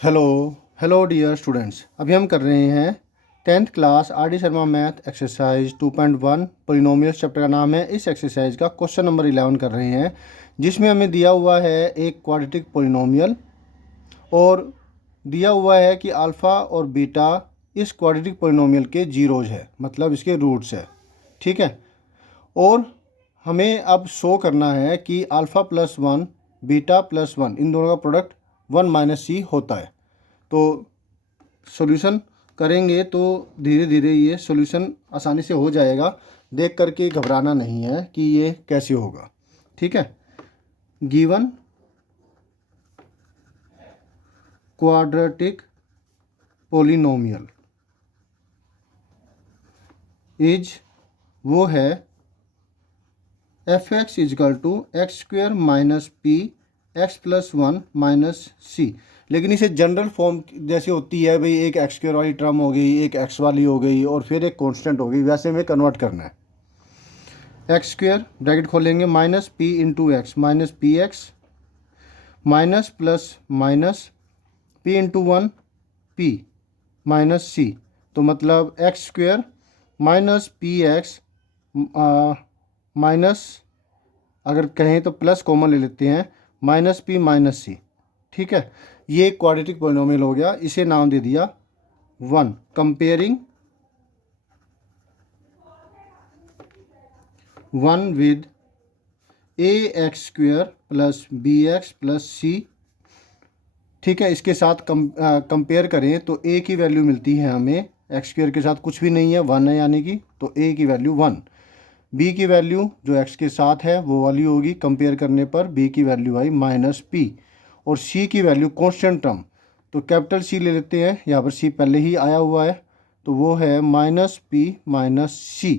Hello hello dear students. अभी हम कर रहे हैं 10th class R D Sharma math exercise 2.1 polynomials. Chapter का नाम है। इस एक्सरसाइज का क्वेश्चन नंबर 11 कर रहे हैं, जिसमें हमें दिया हुआ है एक क्वाड्रेटिक पोलिनोमियल और दिया हुआ है कि अल्फ़ा और बीटा इस क्वाड्रेटिक पोलिनोमियल के जीरोज है, मतलब इसके रूट्स है। ठीक है। और हमें अब शो करना है कि alpha plus one beta plus one in दोनों का प्रोडक्ट 1 माइनस सी होता है। तो सॉल्यूशन करेंगे तो धीरे धीरे ये सॉल्यूशन आसानी से हो जाएगा। देख करके घबराना नहीं है कि ये कैसे होगा। ठीक है। गिवन क्वाड्रेटिक पोलिनोमियल इज वो है f x equal to x square minus p x plus one minus c. लेकिन इसे जनरल फॉर्म जैसे होती है, भाई एक एक्स स्क्वेयर वाली टर्म हो गई, एक एक्स वाली हो गई और फिर एक कांस्टेंट हो गई, वैसे में कन्वर्ट करना है। एक्स स्क्वेयर ब्रैकेट खोलेंगे minus p into x minus p x minus plus minus p into one p minus c. तो मतलब x square minus p x minus, अगर कहें तो प्लस कॉमन ले लेते हैं, माइनस पी माइनस सी। ठीक है। ये क्वाड्रेटिक पोलिनोमियल हो गया, इसे नाम दे दिया 1। Comparing 1 with a x square plus b x plus c. ठीक है। इसके साथ कंपेयर करें तो ए की वैल्यू मिलती है हमें, एक्स स्क्वेयर के साथ कुछ भी नहीं है, 1 है यानी कि, तो ए की वैल्यू 1। बी की वैल्यू जो एक्स के साथ है वो वाली होगी, कंपेयर करने पर बी की वैल्यू आई माइनस पी। और सी की वैल्यू कांस्टेंट टर्म, तो कैपिटल सी ले लेते हैं, यहाँ पर सी पहले ही आया हुआ है, तो वो है माइनस पी माइनस सी।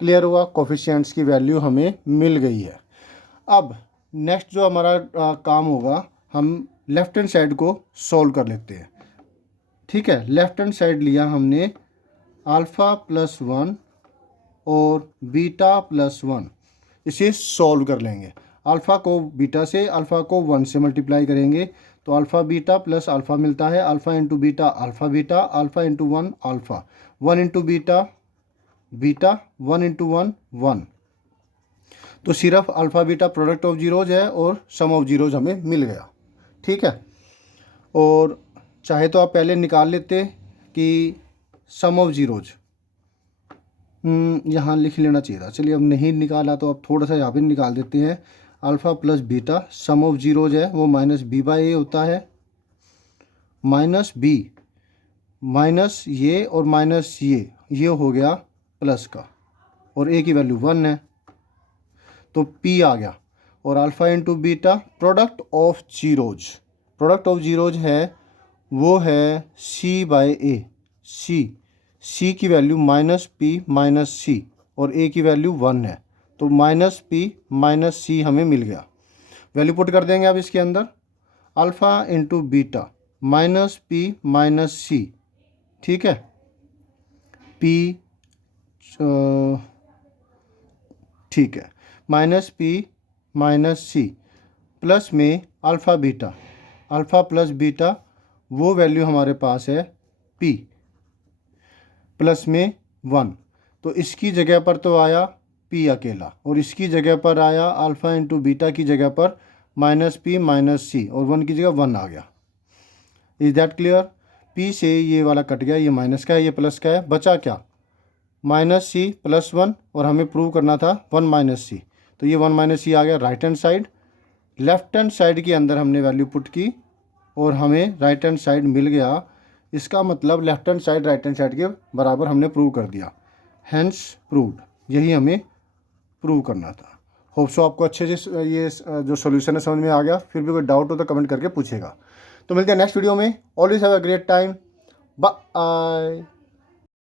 क्लियर हुआ। कोफिशिएंट्स की वैल्यू हमें मिल गई है। अब नेक्स्ट जो हमारा काम होगा, हम लेफ्ट हैंड साइड को सॉल्व कर लेते हैं। ठीक है। लेफ्ट हैंड साइड लिया हमने अल्फ़ा प्लस वन और बीटा प्लस वन, इसे सॉल्व कर लेंगे। अल्फ़ा को बीटा से, अल्फ़ा को वन से मल्टीप्लाई करेंगे तो अल्फ़ा बीटा प्लस अल्फ़ा मिलता है। Alpha into beta alpha beta, alpha into one alpha, one into beta beta, one into one one. तो सिर्फ alpha beta product of zeros है और सम ऑफ जीरोज हमें मिल गया। ठीक है। और चाहे तो आप पहले निकाल लेते कि सम ऑफ जीरोज, यहाँ लिख लेना चाहिए था। चलिए अब नहीं निकाला तो अब थोड़ा सा यहाँ पे निकाल देते हैं। Alpha plus beta some of zeros है वो माइनस बी बाई ए होता है, माइनस बी माइनस ये और माइनस ये हो गया प्लस का, और ए की वैल्यू 1 है तो पी आ गया। और alpha into beta product of zeros, product of zeros है वो है सी बाई ए। सी की वैल्यू माइनस पी माइनस सी और ए की वैल्यू 1 है, तो माइनस पी माइनस सी हमें मिल गया। वैल्यू पुट कर देंगे अब इसके अंदर, alpha into beta minus p minus c. ठीक है। पी ठीक है, minus p minus c plus में alpha beta, alpha plus beta वो वैल्यू हमारे पास है पी प्लस में 1। तो इसकी जगह पर तो आया पी अकेला, और इसकी जगह पर आया अल्फ़ा इंटू बीटा की जगह पर माइनस पी माइनस सी, और 1 की जगह 1 आ गया। Is that clear. पी से ये वाला कट गया, ये माइनस का है ये प्लस का है, बचा क्या, माइनस सी प्लस 1, और हमें प्रूव करना था 1 माइनस सी, तो ये 1 माइनस सी आ गया right hand side. Left hand side के अंदर हमने वैल्यू पुट की और हमें राइट हैंड साइड मिल गया। इसका मतलब left hand side right hand side के बराबर हमने प्रूव कर दिया, हैंस प्रूव्ड। यही हमें प्रूव करना था। होप सो आपको अच्छे से ये जो सॉल्यूशन है समझ में आ गया। फिर भी कोई डाउट हो तो कमेंट करके पूछेगा। तो मिलते हैं नेक्स्ट वीडियो में। Always have a great time. Bye.